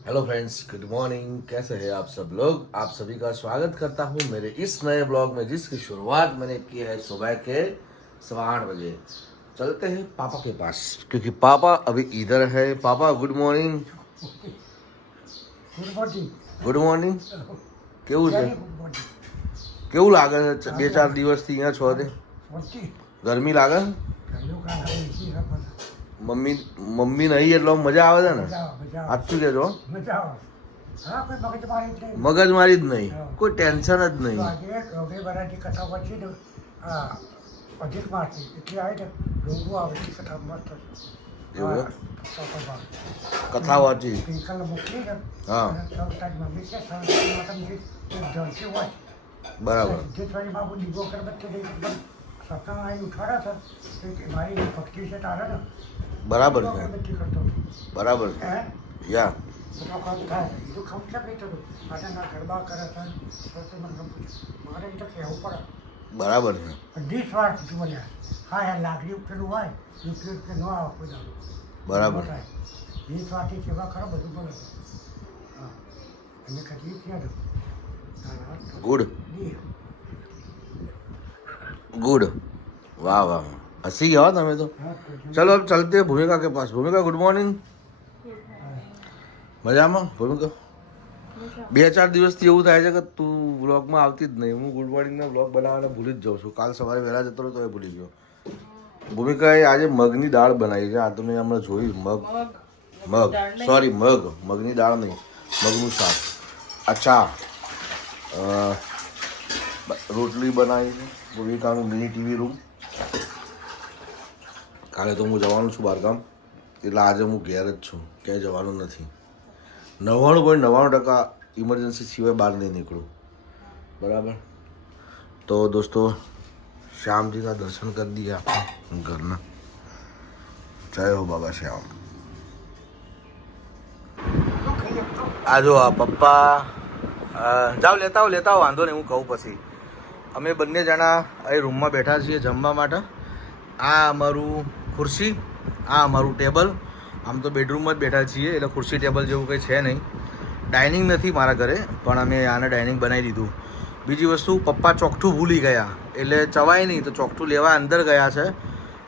Hello friends, good morning. कैसे हैं आप सब लोग? आप सभी का स्वागत करता हूं मेरे इस नए ब्लॉग में, जिसकी शुरुआत मैंने की है सुबह के 8:15 बजे। चलते हैं पापा के पास, क्योंकि पापा अभी इधर है। पापा गुड मॉर्निंग। Good morning. કેવું છે? કેવું લાગે છે? 2-4 દિવસથી અહીંયા છો તે ગરમી લાગે છે? મમ્મી નહીં એટલે મજા આવે છે ને? સાચું કહેજો. મગજમારી જ નહીં, કોઈ ટેન્શન જ નહીં. એવું કથા વાંચી? હા બરાબર. બરાબર છે, બરાબર છે. યા બરાબર છે. બરાબર. Good good. वाह वाह, हंसी गया તમે તો. चलो अब चलते हैं भूमिका के पास. भूमिका गुड मॉर्निंग. મજામાં ભૂમિકા? 2-4 દિવસથી એવું થાય છે કે તું વ્લોગમાં આવતી જ નહીં. હું ગુડ મોર્નિંગના વ્લોગ બનાવવાના ભૂલી જ જાઉં છું. કાલ સવારે વહેલા જતો રહ્યો તો એ ભૂલી ગયો. ભૂમિકાએ આજે મગની દાળ બનાવી છે. આ તો મેં હમણાં જોયું. મગની દાળ નહીં, મગનું શાક. અચ્છા, રોટલી બનાવી છે. ભૂમિકાનું મિની ટીવી રૂમ. કાલે તો હું જવાનું છું બહારગામ, એટલે આજે હું ઘેર જ છું, ક્યાંય જવાનું નથી. 99.99% ઇમરજન્સી સિવાય બહાર નહીં નીકળું. બરાબર. તો દોસ્તો, શ્યામજી का दर्शन कर दिया आपने घरना. जय हो बाबा श्याम. આ જો આ પપ્પા જાઓ લેતા આવો, વાંધો નહીં, હું કહું પછી. અમે બંને જણા અહીં રૂમમાં બેઠા છીએ જમવા માટે. આ અમારું ખુરશી, આ અમારું ટેબલ. આમ તો બેડરૂમમાં જ બેઠા છીએ, એટલે ખુરશી ટેબલ જેવું કંઈ છે નહીં. ડાઇનિંગ નથી મારા ઘરે, પણ અમે આને ડાઇનિંગ બનાવી દીધું. બીજી વસ્તુ, પપ્પા ચોકઠું ભૂલી ગયા, એટલે ચવાય નહીં, તો ચોકઠું લેવા અંદર ગયા છે.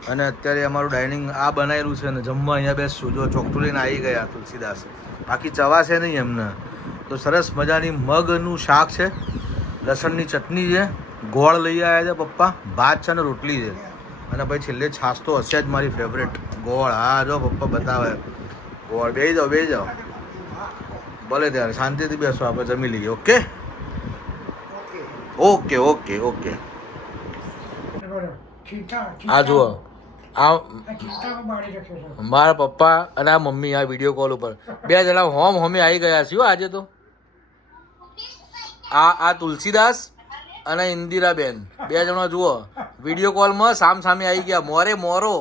અને અત્યારે અમારું ડાઇનિંગ આ બનાવેલું છે ને જમવા અહીંયા બેસશું. જો ચોકઠું લઈને આવી ગયા તુલસીદાસ, બાકી ચવાશે નહીં એમને. તો સરસ મજાની મગનું શાક છે, લસણની ચટણી છે, ગોળ લઈ આવ્યા છે પપ્પા, ભાત છે ને રોટલી છે, અને પછી છેલ્લે છાશ તો હશે જ મારી ફેવરેટ, ગોળ. હા જો પપ્પા બતાવે ગોળ. બેસી જાઓ. ભલે ત્યારે શાંતિથી બેસો, આપણે જમી લઈએ. Okay okay okay okay. આ જુઓ, આ મારા પપ્પા અને આ મમ્મી આ વિડીયો કોલ ઉપર 2 જણા હોમે આવી ગયા છે આજે તો. આ તુલસીદાસ અને ઇન્દિરાબેન 2 જણા જુઓ વિડીયો કોલમાં સામે આવી ગયા. મોરો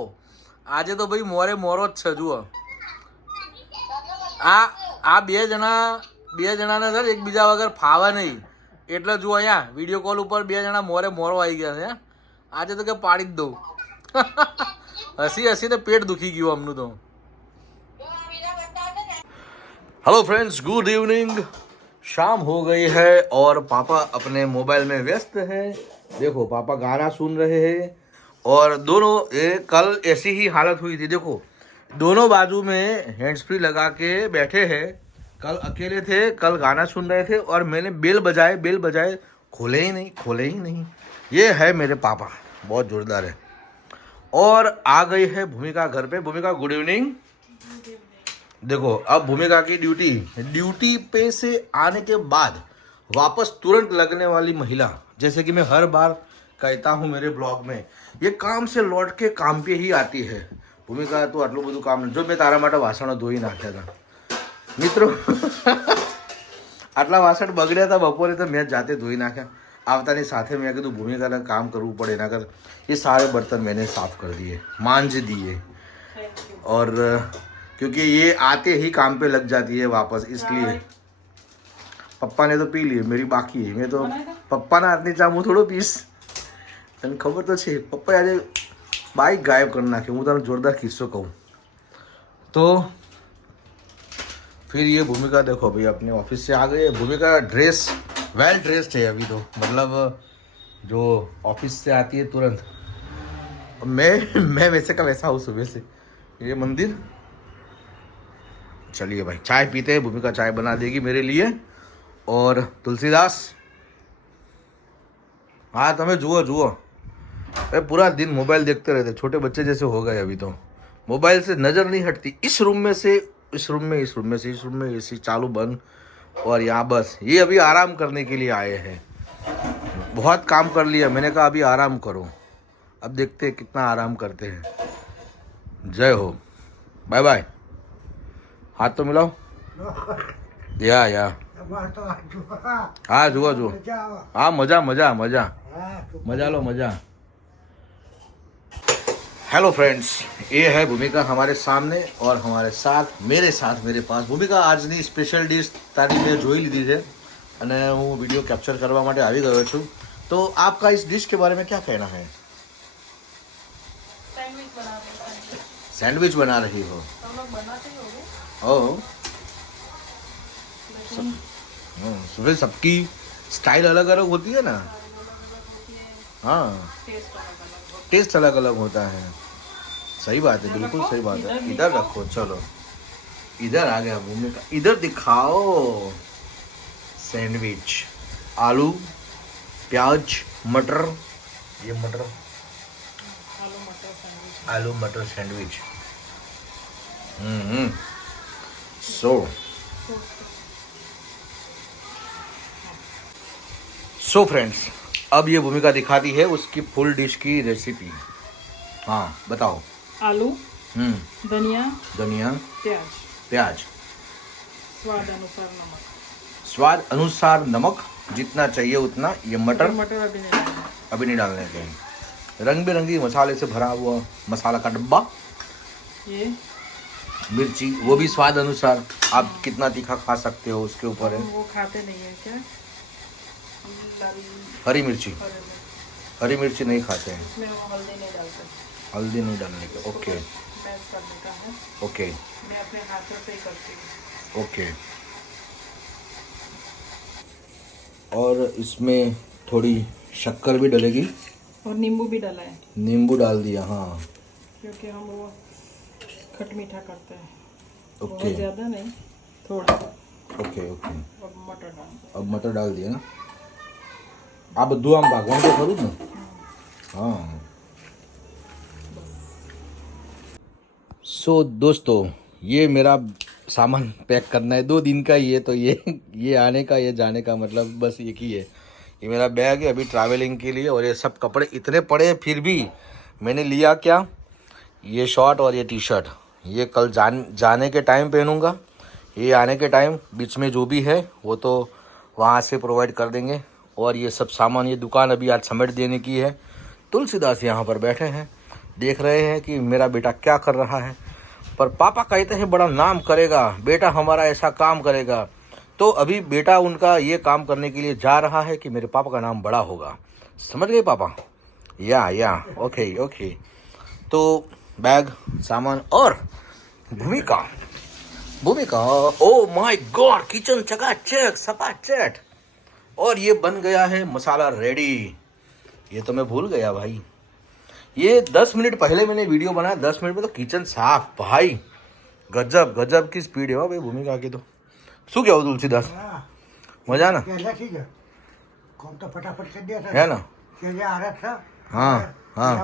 આજે તો ભાઈ મોરો જ છે. જુઓ આ 2 જણાને સર એકબીજા વગર ફાવે નહીં, એટલે જુઓ અહીંયા વિડીયો કોલ ઉપર 2 જણા મોરો આવી ગયા છે. આજે તો કે પાડી જ દઉં. હસીને પેટ દુખી ગયું અમનું તો. Hello friends, good evening. शाम हो गई है और पापा अपने मोबाइल में व्यस्त हैं. देखो पापा गाना सुन रहे हैं, और दोनों कल ऐसी ही हालत हुई थी. देखो दोनों बाजू में हैंड्स फ्री लगा के बैठे हैं. कल अकेले थे, कल गाना सुन रहे थे, और मैंने बेल बजाए, खोले ही नहीं. ये है मेरे पापा, बहुत जोरदार है. और आ गई है भूमिका घर पे. भूमिका गुड इवनिंग. देखो अब भूमिका की ड्यूटी पे से आने के बाद वापस तुरंत लगने वाली महिला. जैसे कि मैं हर बार कहता हूँ मेरे ब्लॉग में, ये काम से लौट के काम पे ही आती है. भूमिका तो आटલું બધું કામ નહીં. જો મેં તારા માટે વાસણો ધોઈ નાખ્યા હતા મિત્રો. આટલા વાસણ બગડ્યા હતા બપોરે, તો મેં જાતે ધોઈ નાખ્યા. આવતાની સાથે મેં કીધું ભૂમિકાને કામ કરવું પડે, એના કર ये सारे बर्तन मैंने साफ कर दिए, मांझ दिए. और क्योंकि ये आते ही काम पे लग जाती है वापस, इसलिए. पप्पा ने तो पी लिए, मेरी बाकी है. मैं तो પપ્પાના હાથની ચા હું થોડો પીશ. તને ખબર તો છે, પપ્પાએ આજે બાઇક ગાયબ કરી નાખ્યું. હું તને જોરદાર કિસ્સો કહું તો फिर ये भूमिका देखो भाई अपने ऑफिस से आ गए। भूमिका ड्रेस वेल ड्रेस्ड है अभी तो, मतलब जो ऑफिस से आती है तुरंत। मैं वैसे का वैसा हूँ सुबह से। ये मंदिर, चलिए भाई चाय पीते हैं। भूमिका चाय बना देगी मेरे लिए। और तुलसीदास, हाँ तुम्हें जुओ अरे पूरा दिन मोबाइल देखते रहते, छोटे बच्चे जैसे हो गए अभी तो। मोबाइल से नज़र नहीं हटती, इस रूम में से इस रूम में, इस रूम में से इस रूम में, एसी चालू बंद। और यहाँ बस ये अभी आराम करने के लिए आए हैं। बहुत काम कर लिया, मैंने कहा अभी आराम करो। अब देखते हैं कितना आराम करते हैं। जय हो, बाय बाय, हाथ तो मिलाओ। या हाँ जुओ हाँ, मजा मजा मजा मजा लो मजा। हेलो फ्रेंड्स, ये है भूमिका हमारे सामने और हमारे साथ मेरे पास। ભૂમિકા આજની સ્પેશિયલ ડિશ તારી મેં જોઈ લીધી છે અને હું વિડીયો કેપ્ચર કરવા માટે આવી ગયો છું। तो आपका इस डिश के बारे में क्या कहना है? सैंडविच बना रही हो? ओह, फिर सबकी स्टाइल अलग अलग होती है ना। हाँ, टेस्ट अलग अलग होता है। सही बात है, बिल्कुल सही बात है। इधर रखो, चलो इधर आ गया भूमिका, इधर दिखाओ। सैंडविच, आलू प्याज मटर, ये मटर, आलू मटर सैंडविच। सो फ्रेंड्स, अब ये भूमिका दिखाती है उसकी फुल डिश की रेसिपी। हाँ बताओ। आलू, धनिया, प्याज, स्वाद अनुसार नमक, नमक जितना चाहिए उतना। ये मटर अभी नहीं डालने के। रंग बिरंगी मसाले से भरा हुआ मसाला का डब्बा। ये मिर्ची, वो भी स्वाद अनुसार, आप कितना तीखा खा सकते हो उसके ऊपर है। वो खाते नहीं है क्या? हरी मिर्ची नहीं खाते हैं। इसमें वो हल्दी नहीं डालते। हल्दी नहीं डालने के, ओके मैश करने का है। ओके मैं अपने हाथों से ही करती हूँ। ओके। और इसमें थोड़ी शक्कर भी डलेगी और नींबू भी डाला है। नींबू डाल दिया, हाँ, क्योंकि हम वो खट मीठा करते हैं। ओके बहुत ज़्यादा नहीं, थोड़ा। Okay okay. अब मटर डाल दिया ना। આ બધું આમ ભાગવાનું તો ખરું જ ને। हाँ सो दोस्तों, ये मेरा सामान पैक करना है। 2 दिन का ही है, तो ये आने का ये जाने का मतलब बस एक ही है। ये मेरा बैग है अभी ट्रैवलिंग के लिए। और ये सब कपड़े इतने पड़े हैं, फिर भी मैंने लिया क्या, ये शर्ट और ये टी शर्ट, ये कल जाने के टाइम पहनूंगा। ये आने के टाइम बीच में जो भी है वो तो वहाँ से प्रोवाइड कर देंगे। और ये सब सामान, ये दुकान अभी आज समेट देने की है। तुलसीदास यहाँ पर बैठे हैं, देख रहे हैं कि मेरा बेटा क्या कर रहा है। पर पापा कहते हैं बड़ा नाम करेगा बेटा हमारा, ऐसा काम करेगा। तो अभी बेटा उनका ये काम करने के लिए जा रहा है कि मेरे पापा का नाम बड़ा होगा। समझ गए पापा? या ओके ओके। तो बैग, सामान और भूमिका, ओ माय गॉड, किचन चकाचक सपाचट। और ये बन गया है मसाला रेडी। ये तो मैं भूल गया भाई, ये 10 मिनट पहले मैंने वीडियो बनाया, 10 मिनट में तो किचन साफ। भाई गजब की स्पीड है भाई भूमिका की। तो શું કહેવું તુલસીદાસ? મજા ને? કોમ તો ફટાફટ કરી દે હે ને? જે આરત છે હા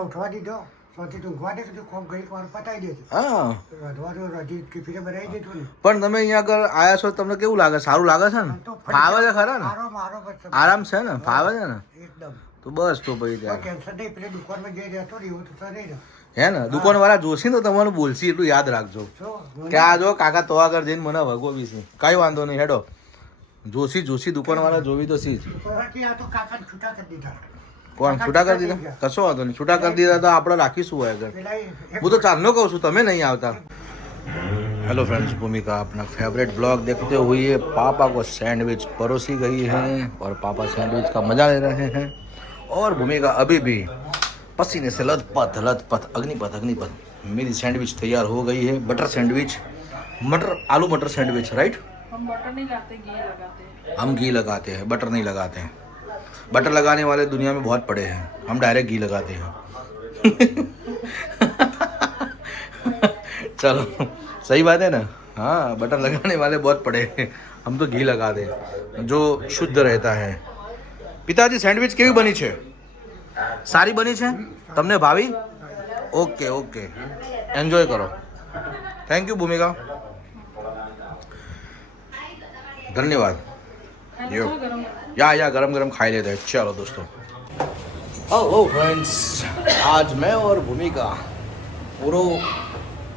ઉઠવા દીધો, સોથી તું ઉઠવા દે કે કોમ ઘડીક વાર પતાવી દે. હા, રધવાનું રધી ટિફિને બનાવી દીધું ને. પણ તમે અહીંયા આગળ આયા છો, તમને કેવું લાગે? સારું લાગે છે ને? ફાવે છે ખરા ને? આરામ છે ને? ફાવે છે ને? એકદમ. તો બસ તો ભાઈ ત્યાં ટેન્શન નહીં. પેલી દુકાનમાં જે રહેતો ને એવું તો નહીં ને. હે ને? દુકાન વાળા જોશી તો તમારું બોલશી, એટલું યાદ રાખજો કે આ જો કાકા તો આગળ જઈને મને ભગવવી છે. કઈ વાંધો નહીં, હેડો. જોશી દુકાન વાળા જોવી તો સી જ. આ તો કાકા છૂટા કરી દીધા. કોણ છૂટા કરી દીધા? કશો વાંધો નહીં, છૂટા કરી દીધા તો આપણે રાખીશું આગળ. હું તો ચાલનો કહું છું, તમે નહીં આવતા। हेलो फ्रेंड्स, भूमिका अपना फेवरेट ब्लॉग देखते हुए पापा को सैंडविच परोसी गई है और पापा सैंडविच का मजा ले रहे हैं। और भूमिका अभी भी पसीने से लथपथ अग्निपथ। मेरी सैंडविच तैयार हो गई है, बटर सैंडविच। मटर आलू मटर सैंडविच, राइट? हम बटर नहीं लाते, घी लगाते हैं। हम घी लगाते हैं, बटर नहीं लगाते हैं। बटर लगाने वाले दुनिया में बहुत पड़े हैं, हम डायरेक्ट घी लगाते हैं। चलो सही बात है ना। हाँ, बटर लगाने वाले बहुत पड़े हैं, हम तो घी लगाते हैं जो शुद्ध रहता है। पिताजी सैंडविच केवी बनी છે? સારી બની છે? તમને ભાવી? ઓકે ઓકે, એન્જોય કરો. થેન્ક યુ ભૂમિકા, धन्यवाद. यो या गरम गरम खाई लेते हैं. चलो दोस्तों. हेलो फ्रेंड्स, आज मैं और भूमिका पूरो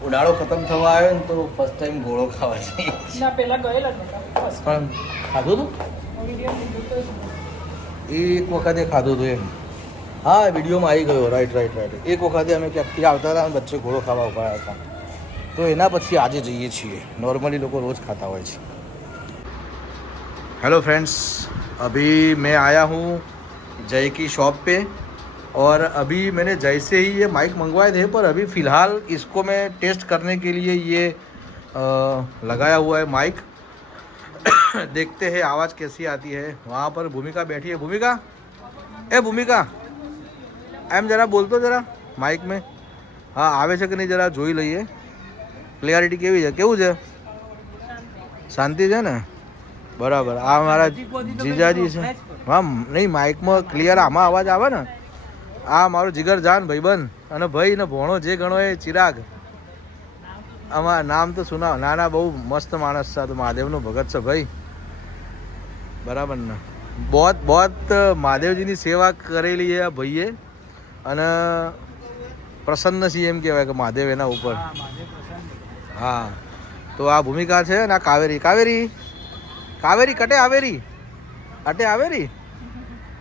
ઉનાળો ખતમ થવા આવ્યો ને તો ફર્સ્ટ ટાઈમ ગોળો ખાવા જઈએ. ના પેલા ગયેલા જ નતા. પણ ખાધું હતું વિડીયો લીધો તો એક વખતે ખાધું હતું એમ. હા, વિડીયોમાં આવી ગયો. Right right right. એક વખતે અમે ક્યાંકથી આવતા હતા અને વચ્ચે ઘોડો ખાવા ઉભા હતા, તો એના પછી આજે જઈએ છીએ. નોર્મલી લોકો રોજ खाता હોય છે. हेलो फ्रेंड्स, अभी मैं आया हूँ जय की शॉप पे और अभी मैंने जय से ही ये माइक मंगवाए थे, पर अभी फ़िलहाल इसको मैं टेस्ट करने के लिए ये लगाया हुआ है माइक. देखते हैं आवाज़ कैसी आती है. वहाँ पर भूमिका बैठी है. भूमिका, ए भूमिका, એમ જરા બોલતો જરા માઇક મેં. હા, આવે છે કે નહીં જરા જોઈ લઈએ. ક્લિયરિટી કેવી છે? કેવું છે? શાંતિ છે ને? બરાબર. આ મારા જીજાજી છે. હા, નહીં માઇકમાં ક્લિયર આમાં અવાજ આવે ને. આ મારો જીગરજાન ભાઈબંધ અને ભાઈ ને ભોણો જે ગણો એ ચિરાગ. આમાં નામ તો સુનાવ. ના બહુ મસ્ત માણસ છે. તો મહાદેવનો ભગત છે ભાઈ, બરાબર ને. बहुत મહાદેવજીની સેવા કરેલી છે આ ભાઈએ અને પ્રસન્ન છીએ એમ કહેવાય કે મહાદેવ એના ઉપર. હા, તો આ ભૂમિકા છે ને આ કાવેરી. કાવેરી કાવેરી કટે આવેરી અટે આવેરી.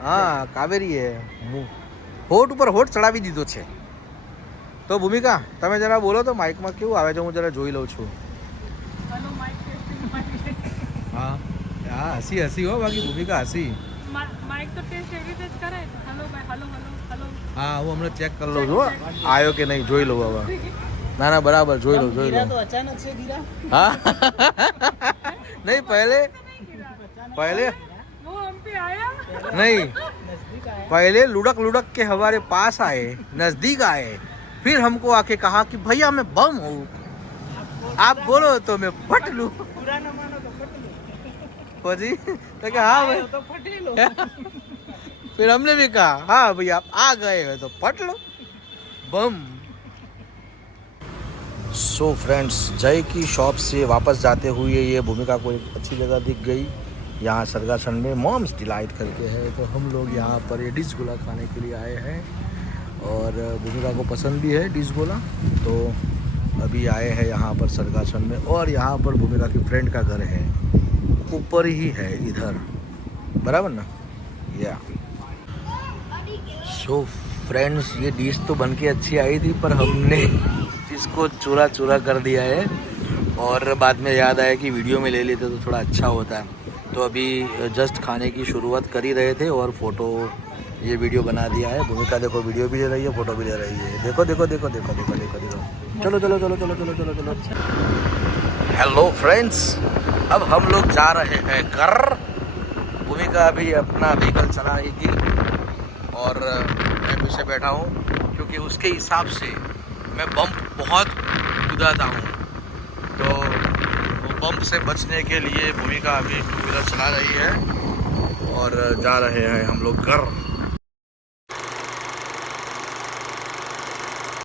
હા, કાવેરી હે. હોઠ ઉપર હોઠ ચડાવી દીધો છે. તો ભૂમિકા તમે જરા બોલો તો માઇકમાં કેવું આવે છે, હું જરા જોઈ લઉં છું. Hello mike testing. હા હા, હસી હસી હો, બાકી ભૂમિકા હસી. માઇક તો ટેસ્ટ એવી રીતે જ કરે. હેલો ભાઈ, હેલો હેલો હેલો. હા, હું હમણાં ચેક કરી લઉં છું. આવ્યો કે નહીં જોઈ લઉં હવે. ના બરાબર, જોઈ લઉં તો અચાનક છે ગીરા. હા નહીં, पहले वो हम पे आया नहीं, पहले लुढ़क के हमारे पास आए, नजदीक आए, फिर हमको आके कहा कि भैया मैं बम हूँ, आप बोलो तो मैं फट लूँ. પછી તો કે હા ભાઈ तो फटे लो. फिर हमने भी कहा हाँ भैया आप आ गए हो तो फट लो बम. सो फ्रेंड्स, जय की शॉप से वापस जाते हुए ये भूमिका को एक अच्छी जगह दिख गई. यहाँ सरगासन में मॉम्स डिलाइट करके है, तो हम लोग यहाँ पर ये डिश गोला खाने के लिए आए हैं और भूमिका को पसंद भी है डिश गोला. तो अभी आए हैं यहाँ पर सरगासन में और यहाँ पर भूमिका की फ्रेंड का घर है, ऊपर ही है इधर, बराबर ना. या सो फ्रेंड्स, ये डिश तो बन के अच्छी आई थी पर हमने इसको चूरा चूरा कर दिया है और बाद में याद आया कि वीडियो में ले लेते तो थोड़ा अच्छा होता है. तो अभी जस्ट खाने की शुरुआत कर ही रहे थे और फोटो ये वीडियो बना दिया है. भूमिका देखो वीडियो भी ले रही है, फोटो भी ले रही है. देखो देखो देखो देखो देखो देखो देखो. चलो चलो चलो चलो चलो चलो चलो. हेलो फ्रेंड्स, अब हम लोग जा रहे हैं घर. भूमिका अभी अपना व्हीकल चलाएगी और मैं पीछे बैठा हूँ क्योंकि उसके हिसाब से मैं बम्प बहुत कूदाता हूँ. तो वो बम्प से बचने के लिए भूमिका अभी टू व्हीलर चला रही है और जा रहे हैं हम लोग घर.